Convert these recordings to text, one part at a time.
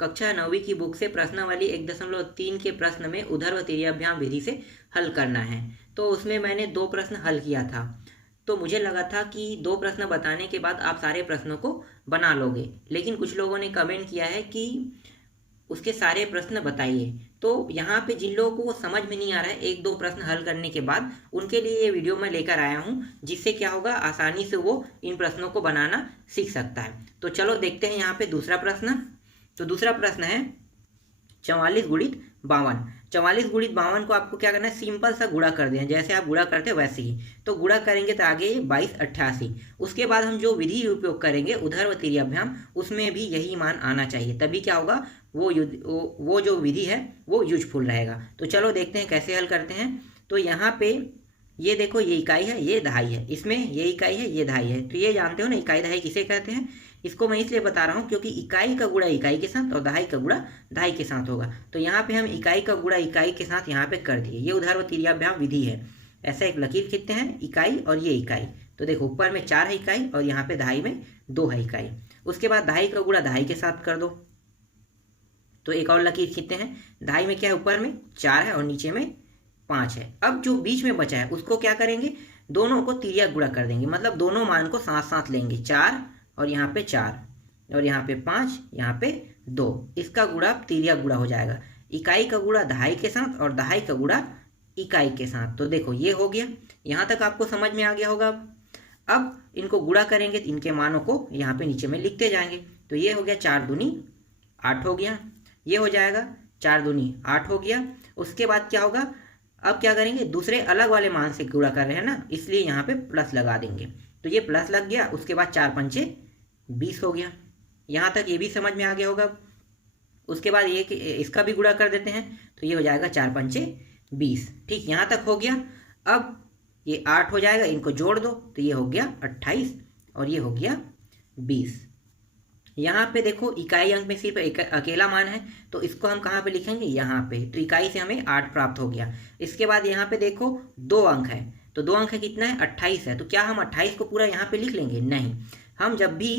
कक्षा 9वीं की बुक से प्रश्नावली 1.3 के प्रश्न में उधर व तिर्याभ्याम विधि से हल करना है। तो उसमें मैंने 2 प्रश्न हल किया था। तो मुझे लगा था कि 2 प्रश्न बताने के बाद आप सारे प्रश्नों को बना लोगे, लेकिन कुछ लोगों ने कमेंट किया है कि उसके सारे प्रश्न बताइए। तो यहाँ पे जिन लोगों को वो समझ में नहीं आ रहा है 1-2 प्रश्न हल करने के बाद, उनके लिए ये वीडियो मैं लेकर आया हूँ, जिससे क्या होगा आसानी से वो इन प्रश्नों को बनाना सीख सकता है। तो चलो देखते हैं यहाँ पे दूसरा प्रश्न। तो दूसरा प्रश्न है 44 गुणित 52। 44 गुणित 52 को आपको क्या करना है, सिंपल सा गुणा कर देना, जैसे आप गुणा करते हैं वैसे ही। तो गुणा करेंगे तो आगे 22 88। उसके बाद हम जो विधि उपयोग करेंगे उधर व तिर्याभ्याम, उसमें भी यही मान आना चाहिए, तभी क्या होगा वो जो विधि है वो यूजफुल रहेगा। तो चलो देखते हैं कैसे हल करते हैं। तो यहाँ पे ये देखो, ये इकाई है, ये दहाई है, इसमें ये इकाई है, ये दहाई है। तो ये जानते हो ना इकाई दहाई किसे कहते हैं। इसको मैं इसलिए बता रहा हूँ क्योंकि इकाई का गुणा इकाई के साथ और दहाई का गुणा दहाई के साथ होगा। तो यहाँ पे हम इकाई का गुणा इकाई के साथ यहाँ पे कर दिए। ये उधर व तिर्याभ्याम विधि है। ऐसा एक लकीर खींचते हैं, इकाई और ये इकाई। तो देखो ऊपर में 4 है इकाई और यहाँ पे दहाई में 2 है इकाई। उसके बाद दहाई का गुणा दहाई के साथ कर दो। तो एक और लकीर खींचते हैं, दहाई में क्या है, ऊपर में 4 है और नीचे में 5 है। अब जो बीच में बचा है उसको क्या करेंगे, दोनों को तिर्यक गुणा कर देंगे, मतलब दोनों मान को साथ साथ लेंगे। 4 और यहाँ पे 4 और यहाँ पे 5, यहाँ पे 2। इसका गुणा तिर्यक गुणा हो जाएगा। इकाई का गुणा दहाई के साथ और दहाई का गुणा इकाई के साथ। तो देखो ये हो गया, यहाँ तक आपको समझ में आ गया होगा। अब इनको गुणा करेंगे तो इनके मानों को यहाँ पे नीचे में लिखते जाएंगे। तो ये हो गया 4 दूनी 8 हो गया, ये हो जाएगा 4 दूनी 8 हो गया। उसके बाद क्या होगा, अब क्या करेंगे, दूसरे अलग वाले मान से गुणा कर रहे हैं ना, इसलिए यहाँ पे प्लस लगा देंगे। तो ये प्लस लग गया। उसके बाद 4 पंचे 20 हो गया। यहाँ तक ये भी समझ में आ गया होगा। उसके बाद ये इसका भी गुणा कर देते हैं, तो ये हो जाएगा 4 पंचे 20। ठीक, यहाँ तक हो गया। अब ये 8 हो जाएगा, इनको जोड़ दो तो ये हो गया 28 और ये हो गया 20। यहाँ पे देखो इकाई अंक में सिर्फ एक अकेला मान है, तो इसको हम कहाँ पे लिखेंगे, यहाँ पे। तो इकाई से हमें 8 प्राप्त हो गया। इसके बाद यहाँ पे देखो 2 अंक है, तो 2 अंक है, कितना है, 28 है। तो क्या हम 28 को पूरा यहाँ पे लिख लेंगे, नहीं। हम जब भी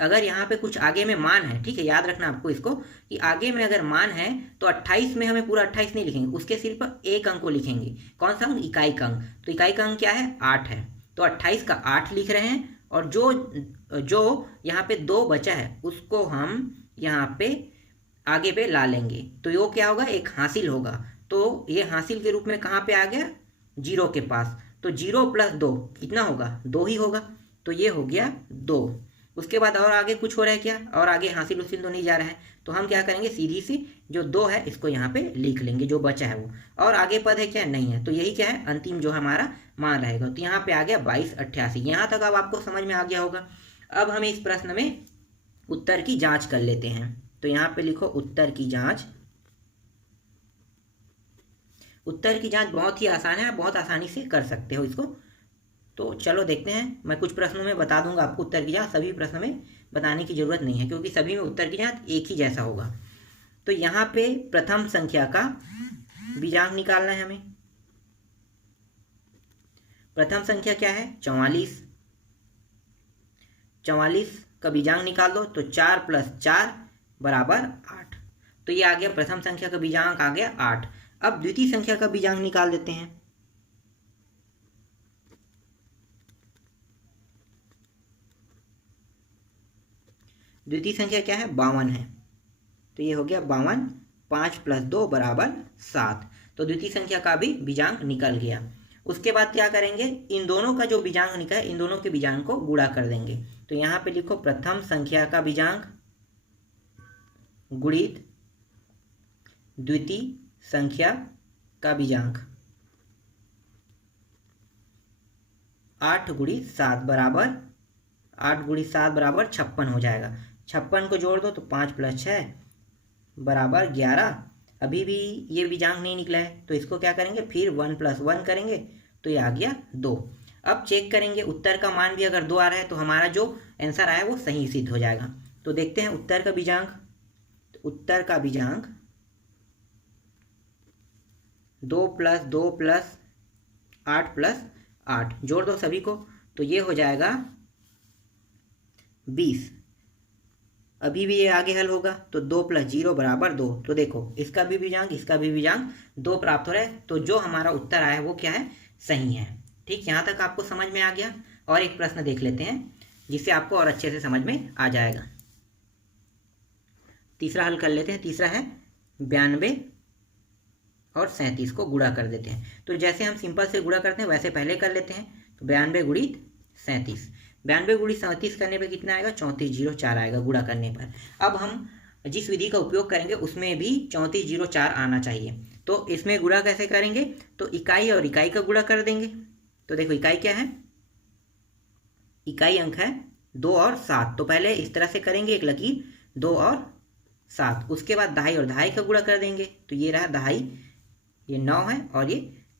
अगर यहाँ पे कुछ आगे में मान है, ठीक है, याद रखना आपको इसको, कि आगे में अगर मान है तो 28 में हमें पूरा 28 नहीं लिखेंगे, उसके सिर्फ एक अंक को लिखेंगे। कौन सा अंक, इकाई का अंक। तो इकाई का अंक क्या है, 8 है। तो 28 का 8 लिख रहे हैं, और जो यहाँ पे 2 बचा है उसको हम यहाँ पे आगे पे ला लेंगे। तो ये क्या होगा, एक हासिल होगा। तो ये हासिल के रूप में कहाँ पे आ गया, 0 के पास। तो 0 + 2 कितना होगा, 2 ही होगा। तो ये हो गया 2। उसके बाद और आगे कुछ हो रहा है क्या, और आगे हासिल उसिल तो नहीं जा रहा है। तो हम क्या करेंगे, सीधी सी जो 2 है इसको यहाँ पे लिख लेंगे, जो बचा है वो। और आगे पद है क्या, नहीं है। तो यही क्या है, अंतिम जो हमारा मान रहेगा। तो यहाँ पे आ गया 22 88। यहाँ तक अब आपको समझ में आ गया होगा। अब हमें इस प्रश्न में उत्तर की जांच कर लेते हैं। तो यहाँ पे लिखो उत्तर की जांच। उत्तर की जांच बहुत ही आसान है, आप बहुत आसानी से कर सकते हो इसको। तो चलो देखते हैं। मैं कुछ प्रश्नों में बता दूंगा आपको उत्तर की जांच, सभी प्रश्नों में बताने की जरूरत नहीं है, क्योंकि सभी में उत्तर की जांच एक ही जैसा होगा। तो यहाँ पे प्रथम संख्या का बीजांक निकालना है हमें। प्रथम संख्या क्या है, 44। 44 का बीजांक निकाल दो, तो 4 + 4 = 8। तो ये आ गया, प्रथम संख्या का बीजांक आ गया 8। अब द्वितीय संख्या का बीजांक निकाल देते हैं। द्वितीय संख्या क्या है, 52 है। तो ये हो गया 52। 5 + 2 = 7। तो द्वितीय संख्या का भी बीजांक निकल गया। उसके बाद क्या करेंगे, इन दोनों का जो बीजांक निकला है, इन दोनों के बीजांक को गुणा कर देंगे। तो यहाँ पे लिखो प्रथम संख्या का बीजांक गुणित द्वितीय संख्या का बीजांक। 8 × 7 = 8 × 7 = 56 हो जाएगा। 56 को जोड़ दो तो 5 + 6 = 11। अभी भी ये बीजांक नहीं निकला है, तो इसको क्या करेंगे, फिर 1 + 1 करेंगे, तो ये आ गया 2। अब चेक करेंगे उत्तर का मान भी अगर 2 आ रहा है तो हमारा जो आंसर आया वो सही सिद्ध हो जाएगा। तो देखते हैं उत्तर का बीजांक। तो उत्तर का बीजांक 2 + 2 + 8 + 8 जोड़ दो सभी को, तो ये हो जाएगा 20। अभी भी ये आगे हल होगा, तो 2 + 0 = 2। तो देखो इसका भी बीजांक इसका भी बीजांक 2 प्राप्त हो रहा है, तो जो हमारा उत्तर आया है वो क्या है, सही है। ठीक, यहाँ तक आपको समझ में आ गया। और एक प्रश्न देख लेते हैं जिससे आपको और अच्छे से समझ में आ जाएगा। तीसरा हल कर लेते हैं। तीसरा है 92 और 37 को गुणा कर देते हैं। तो जैसे हम सिंपल से गुणा करते हैं वैसे पहले कर लेते हैं। तो 92 × 37, 92 × 37 करने पे कितना आएगा, 3404 आएगा गुणा करने पर। अब हम जिस विधि का उपयोग करेंगे उसमें भी 3404 आना चाहिए। तो इसमें गुणा कैसे करेंगे, तो इकाई और इकाई का गुणा कर देंगे। तो देखो इकाई क्या है, इकाई अंक है 2 और 7। तो पहले इस तरह से करेंगे, एक लकीर 2 और 7, उसके बाद दहाई और दहाई का गुणा कर देंगे। तो ये रहा दहाई, ये 9 है और ये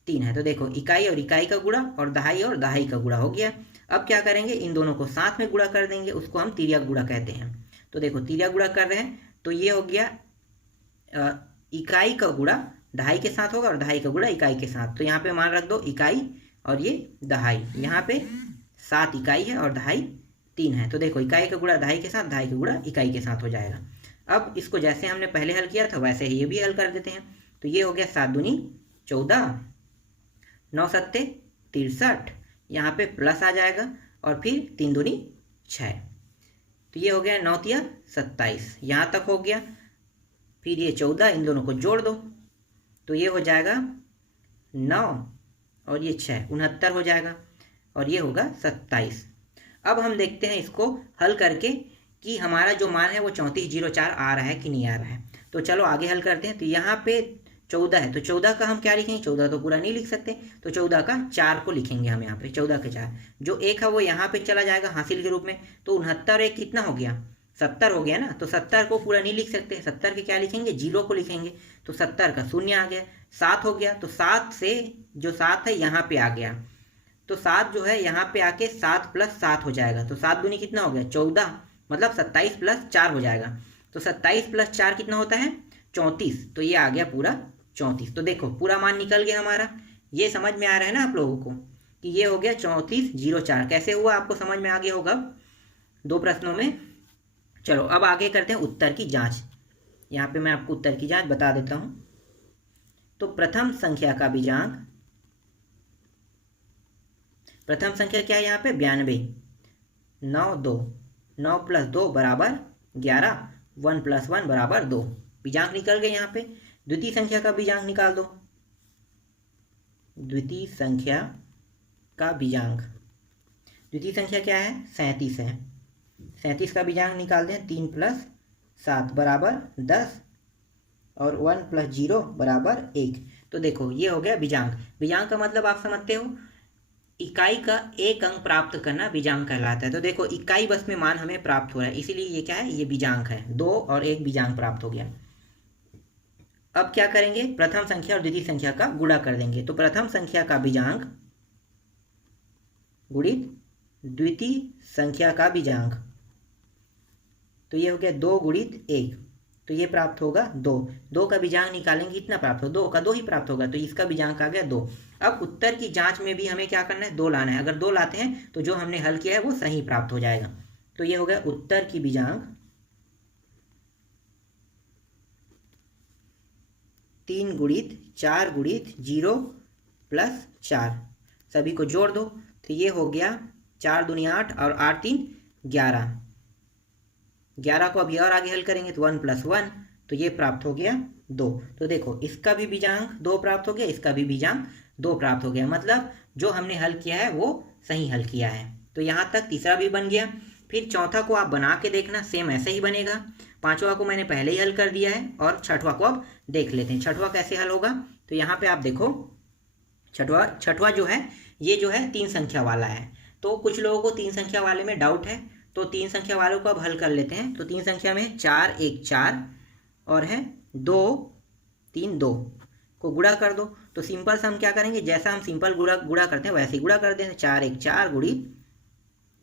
3 है। तो देखो इकाई और इकाई का गुणा और दहाई का गुणा हो गया। अब क्या करेंगे, इन दोनों को साथ में गुणा कर देंगे, उसको हम तिर्यक गुणा कहते हैं। तो देखो तिर्यक गुणा कर रहे हैं, तो ये हो गया इकाई का गुणा दहाई के साथ होगा और दहाई का गुणा इकाई के साथ। तो यहाँ पे मान रख दो इकाई और ये दहाई, यहाँ पे 7 इकाई है और दहाई 3 है। तो देखो इकाई का गुणा दहाई के साथ, दहाई का गुणा इकाई के साथ हो जाएगा। अब इसको जैसे हमने पहले हल किया था वैसे ही ये भी हल कर देते हैं। तो ये हो गया 7 दूनी 14, 9 सत्ते 63, यहाँ पे प्लस आ जाएगा और फिर 3 दूनी 6। तो ये हो गया 9 तिया 27, यहाँ तक हो गया। फिर ये 14, इन दोनों को जोड़ दो तो ये हो जाएगा 9 और ये 6, 69 हो जाएगा और ये होगा 27। अब हम देखते हैं इसको हल करके कि हमारा जो मान है वो 3404 आ रहा है कि नहीं आ रहा है। तो चलो आगे हल करते हैं। तो यहाँ पे 14 है, तो 14 का हम क्या लिखेंगे, 14 तो पूरा नहीं लिख सकते, तो 14 का 4 को लिखेंगे हम यहाँ पे। 14 के 4, जो 1 है वो यहाँ पे चला जाएगा हासिल के रूप में। तो 69 और 1 कितना हो गया, 70 हो गया ना। तो 70 को पूरा नहीं लिख सकते, 70 के क्या लिखेंगे, 0 को लिखेंगे। तो 70 का 0 आ गया। 7 हो गया, तो 7 से जो 7 है यहाँ पे आ गया, तो 7 जो है यहाँ पे आके 7 + 7 हो जाएगा। तो 7 दूनी कितना हो गया, 14, मतलब 27 + 4 हो जाएगा। तो 27 + 4 कितना होता है, 34। तो ये आ गया पूरा 34। तो देखो पूरा मान निकल गया हमारा। ये समझ में आ रहा है ना आप लोगों को कि ये हो गया 3404। कैसे हुआ आपको समझ में आ गया होगा 2 प्रश्नों में। चलो अब आगे करते हैं उत्तर की जांच। यहाँ पे मैं आपको उत्तर की जांच बता देता हूँ। तो प्रथम संख्या का बीजांक, प्रथम संख्या क्या है यहाँ पे, 92, 9 2, 9 + 2 = 11, 1 + 1 = 2। बीजांक निकल गए यहाँ पे। द्वितीय संख्या का बीजांक निकाल दो। द्वितीय संख्या का बीजांक, द्वितीय संख्या क्या है, 37 है। 37 का बीजांक निकाल दें। 3 + 7 = 10 और 1 + 0 = 1। तो देखो ये हो गया बीजांक। बीजांक का मतलब आप समझते हो, इकाई का एक अंक प्राप्त करना बीजांक कहलाता है। तो देखो इकाई बस में मान हमें प्राप्त हो रहा है, इसीलिए ये क्या है, ये बीजांक है। 2 और 1 बीजांक प्राप्त हो गया। अब क्या करेंगे, प्रथम संख्या और द्वितीय संख्या का गुणा कर देंगे। तो प्रथम संख्या का बीजांक गुणित द्वितीय संख्या का बीजांक, तो ये हो गया 2 × 1, तो ये प्राप्त होगा 2। 2 का बीजांक निकालेंगे, कितना प्राप्त हो, 2 का 2 ही प्राप्त होगा। तो इसका बीजांक आ गया 2। अब उत्तर की जांच में भी हमें क्या करना है, 2 लाना है। अगर 2 लाते हैं तो जो हमने हल किया है वो सही प्राप्त हो जाएगा। तो ये हो गया उत्तर की बीजांक 3 × 4 × 0 + 4, सभी को जोड़ दो। तो ये हो गया 4 दूनी 8 और 8 3 11। 11 को अभी और आगे हल करेंगे तो 1 + 1, तो ये प्राप्त हो गया 2। तो देखो इसका भी बीजांक 2 प्राप्त हो गया, इसका भी बीजांक 2 प्राप्त हो गया। मतलब जो हमने हल किया है वो सही हल किया है। तो यहाँ तक तीसरा भी बन गया। फिर चौथा को आप बना के देखना, सेम ऐसे ही बनेगा। पांचवा को मैंने पहले ही हल कर दिया है और छठवा को अब देख लेते हैं। छठवा कैसे हल होगा, तो यहाँ पे आप देखो छठवा जो है ये जो है 3 संख्या वाला है। तो कुछ लोगों को 3 संख्या वाले में डाउट है, तो 3 संख्या वालों को अब हल कर लेते हैं। तो 3 संख्या में 4 1 4 और है 2 3 2 को गुणा कर दो। तो सिंपल से हम क्या करेंगे, जैसा हम सिंपल गुणा करते हैं वैसे ही गुणा कर दें। 4 1 4 ×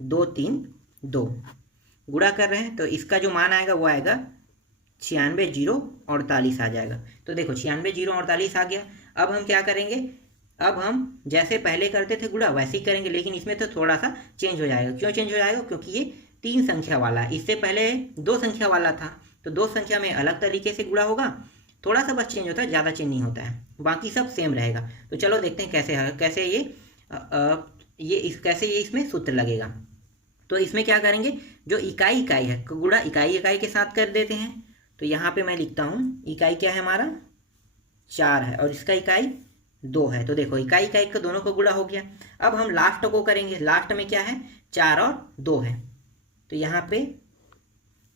2 3 2 गुणा कर रहे हैं, तो इसका जो मान आएगा वो आएगा 96 0 48 आ जाएगा। तो देखो 96 0 48 आ गया। अब हम क्या करेंगे, अब हम जैसे पहले करते थे गुणा वैसे ही करेंगे, लेकिन इसमें तो थोड़ा सा चेंज हो जाएगा। क्यों चेंज हो जाएगा, क्योंकि ये 3 संख्या वाला, इससे पहले 2 संख्या वाला था, तो 2 संख्या में अलग तरीके से गुणा होगा, थोड़ा सा बस चेंज होता है, ज़्यादा चेंज नहीं होता है, बाकी सब सेम रहेगा। तो चलो देखते हैं कैसे ये इसमें सूत्र लगेगा। तो इसमें क्या करेंगे, जो इकाई है गुणा इकाई के साथ कर देते हैं। तो यहाँ पे मैं लिखता हूँ, इकाई क्या है हमारा 4 है और इसका इकाई 2 है। तो देखो इकाई का दोनों को गुणा हो गया। अब हम लास्ट को करेंगे, लास्ट में क्या है 4 और 2 है। तो यहाँ पे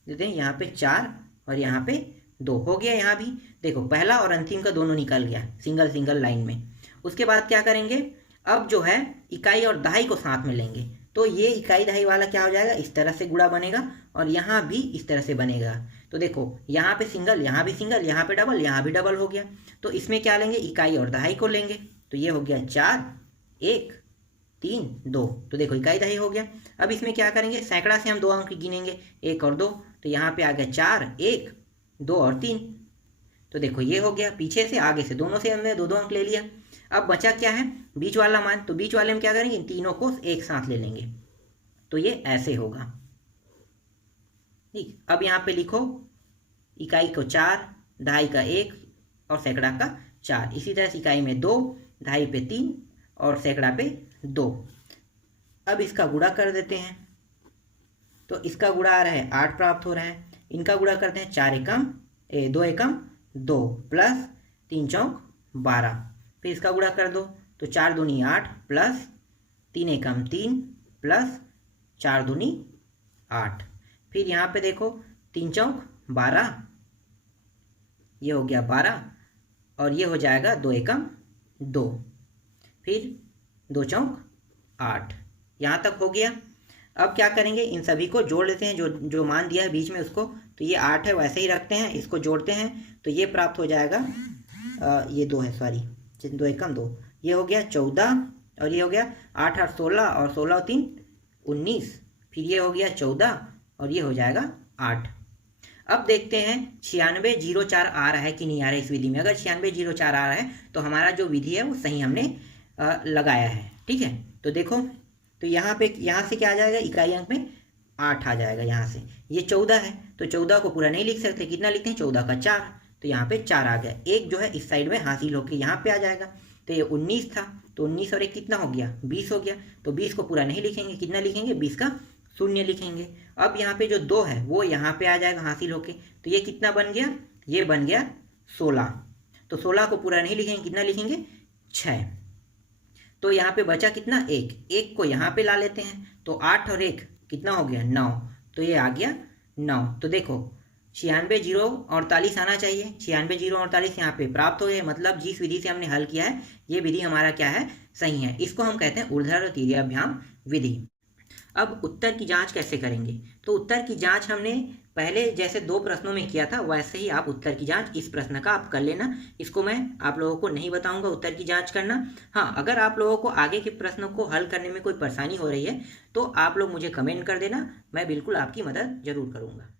देते हैं, यहाँ पे 4 और यहाँ पे 2 हो गया। यहाँ भी देखो पहला और अंतिम का दोनों निकल गया सिंगल लाइन में। उसके बाद क्या करेंगे, अब जो है इकाई और दहाई को साथ में लेंगे। तो ये इकाई दहाई वाला क्या हो जाएगा, इस तरह से गुणा बनेगा और यहाँ भी इस तरह से बनेगा। तो देखो यहाँ पे सिंगल, यहाँ भी सिंगल, यहाँ पे डबल, यहाँ भी डबल हो गया। तो इसमें क्या लेंगे, इकाई और दहाई को लेंगे। तो ये हो गया 4 1 3 2। तो देखो इकाई दहाई हो गया। अब इसमें क्या करेंगे, सैकड़ा से हम 2 अंक गिनेंगे, 1 और 2। तो यहाँ पे आ गया 4 1 2 और 3। तो देखो ये हो गया, पीछे से आगे से दोनों से हमने 2 2 अंक ले लिया। अब बचा क्या है, बीच वाला मान। तो बीच वाले में क्या करेंगे, इन तीनों को एक साथ ले लेंगे। तो ये ऐसे होगा, ठीक। अब यहाँ पे लिखो इकाई को 4, दहाई का 1 और सैकड़ा का 4। इसी तरह से इकाई में 2, दहाई पे 3 और सैकड़ा पे 2। अब इसका गुणा कर देते हैं। तो इसका गुणा आ रहा है 8 प्राप्त हो रहा है। इनका गुणा करते हैं, 2 एकम 2 प्लस 3 चौक 12। फिर इसका गुणा कर दो, तो 4 दूनी 8 प्लस 3 एकम 3 प्लस 4 दूनी 8। फिर यहाँ पे देखो 3 चौक 12, ये हो गया 12 और ये हो जाएगा 2 एकम 2, फिर 2 चौक 8। यहाँ तक हो गया। अब क्या करेंगे, इन सभी को जोड़ लेते हैं, जो मान दिया है बीच में उसको। तो ये 8 है वैसे ही रखते हैं, इसको जोड़ते हैं तो ये प्राप्त हो जाएगा, ये 2 है, सॉरी 2 एकम 2, ये हो गया 14 और ये हो गया 8 8 16 और 16 और 3 19। फिर ये हो गया 14 और ये हो जाएगा 8। अब देखते हैं 9604 आ रहा है कि नहीं आ रहा है इस विधि में। अगर 9604 आ रहा है तो हमारा जो विधि है वो सही हमने लगाया है, ठीक है। तो देखो, तो यहाँ से क्या आ जाएगा, इकाई अंक में 8 आ जाएगा। यहाँ से ये 14 है, तो 14 को पूरा नहीं लिख सकते, कितना लिखते हैं 14 का 4। तो यहाँ पे 4 आ गया। एक जो है इस साइड में हासिल होकर यहाँ पे आ जाएगा। तो ये 19 था, तो 19 और 1 कितना हो गया, 20 हो गया। तो 20 को पूरा नहीं लिखेंगे, कितना लिखेंगे, 20 का 0 लिखेंगे। अब यहाँ पे जो 2 है वो यहाँ पे आ जाएगा हासिल होके। तो ये कितना बन गया, ये बन गया 16। तो 16 को पूरा नहीं लिखेंगे, कितना लिखेंगे 6। तो यहाँ पे बचा कितना, 1 को यहाँ पे ला लेते हैं। तो 8 और 1 कितना हो गया 9। तो ये आ गया 9। तो देखो 96,048 आना चाहिए। 96,048 यहाँ पे प्राप्त हो गए। मतलब जिस विधि से हमने हल किया है ये विधि हमारा क्या है, सही है। इसको हम कहते हैं ऊर्ध्वाधर तिर्याभ्याम विधि। अब उत्तर की जांच कैसे करेंगे, तो उत्तर की जांच हमने पहले जैसे 2 प्रश्नों में किया था वैसे ही आप उत्तर की जांच इस प्रश्न का आप कर लेना। इसको मैं आप लोगों को नहीं बताऊंगा उत्तर की जांच करना। हाँ, अगर आप लोगों को आगे के प्रश्नों को हल करने में कोई परेशानी हो रही है तो आप लोग मुझे कमेंट कर देना, मैं बिल्कुल आपकी मदद जरूर करूँगा।